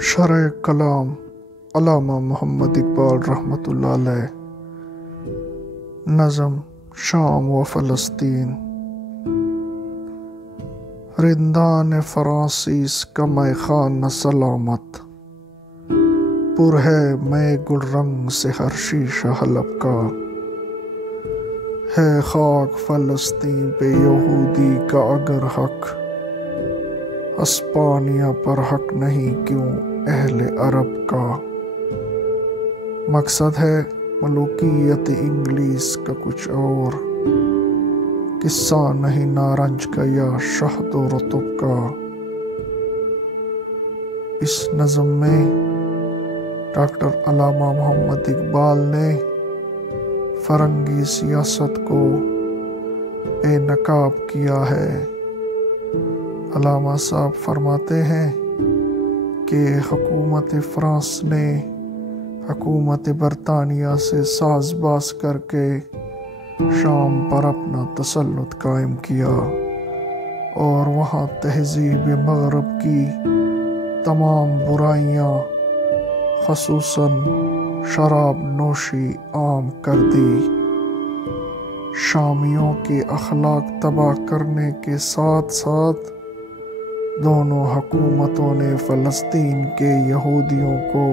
شرح کلام علامہ محمد اقبال رحمۃ اللہ علیہ، نظم شام و فلسطین۔ رندان فرانسیس کا میں خانہ سلامت، پر ہے میں گل رنگ سے ہر شیشہ حلب کا۔ ہے خاک فلسطین پہ یہودی کا اگر حق، اسپانیہ پر حق نہیں کیوں اہل عرب کا۔ مقصد ہے ملوکیت انگلیس کا کچھ اور، قصہ نہیں نارنج کا یا شہد و رطب کا۔ اس نظم میں ڈاکٹر علامہ محمد اقبال نے فرنگی سیاست کو بے نقاب کیا ہے۔ علامہ صاحب فرماتے ہیں کہ حکومت فرانس نے حکومت برطانیہ سے ساز باز کر کے شام پر اپنا تسلط قائم کیا اور وہاں تہذیب مغرب کی تمام برائیاں خصوصاً شراب نوشی عام کر دی۔ شامیوں کے اخلاق تباہ کرنے کے ساتھ ساتھ دونوں حکومتوں نے فلسطین کے یہودیوں کو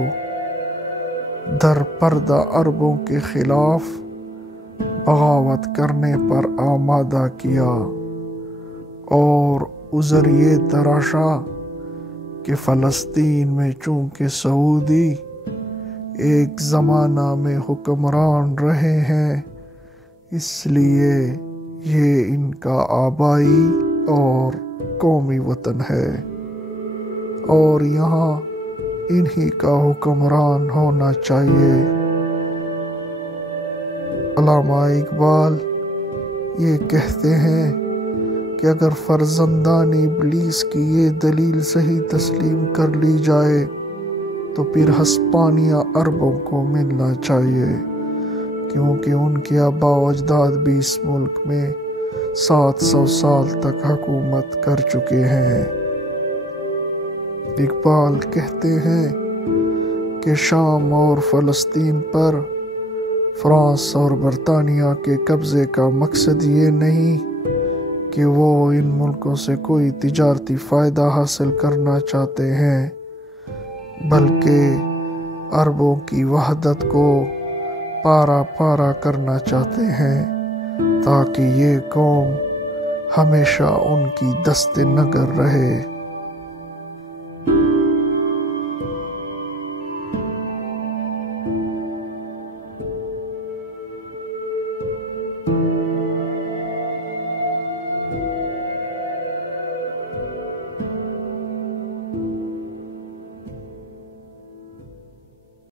در پردہ عربوں کے خلاف بغاوت کرنے پر آمادہ کیا اور عذر یہ تراشا کہ فلسطین میں چونکہ سعودی ایک زمانہ میں حکمران رہے ہیں، اس لیے یہ ان کا آبائی اور قومی وطن ہے اور یہاں انہی کا حکمران ہونا چاہیے۔ علامہ اقبال یہ کہتے ہیں کہ اگر فرزندان ابلیس کی یہ دلیل صحیح تسلیم کر لی جائے تو پھر ہسپانیہ عربوں کو ملنا چاہیے، کیونکہ ان کے آباء و اجداد بھی اس ملک میں 700 سال تک حکومت کر چکے ہیں۔ اقبال کہتے ہیں کہ شام اور فلسطین پر فرانس اور برطانیہ کے قبضے کا مقصد یہ نہیں کہ وہ ان ملکوں سے کوئی تجارتی فائدہ حاصل کرنا چاہتے ہیں، بلکہ عربوں کی وحدت کو پارا پارا کرنا چاہتے ہیں تاکہ یہ قوم ہمیشہ ان کی دست نگر رہے۔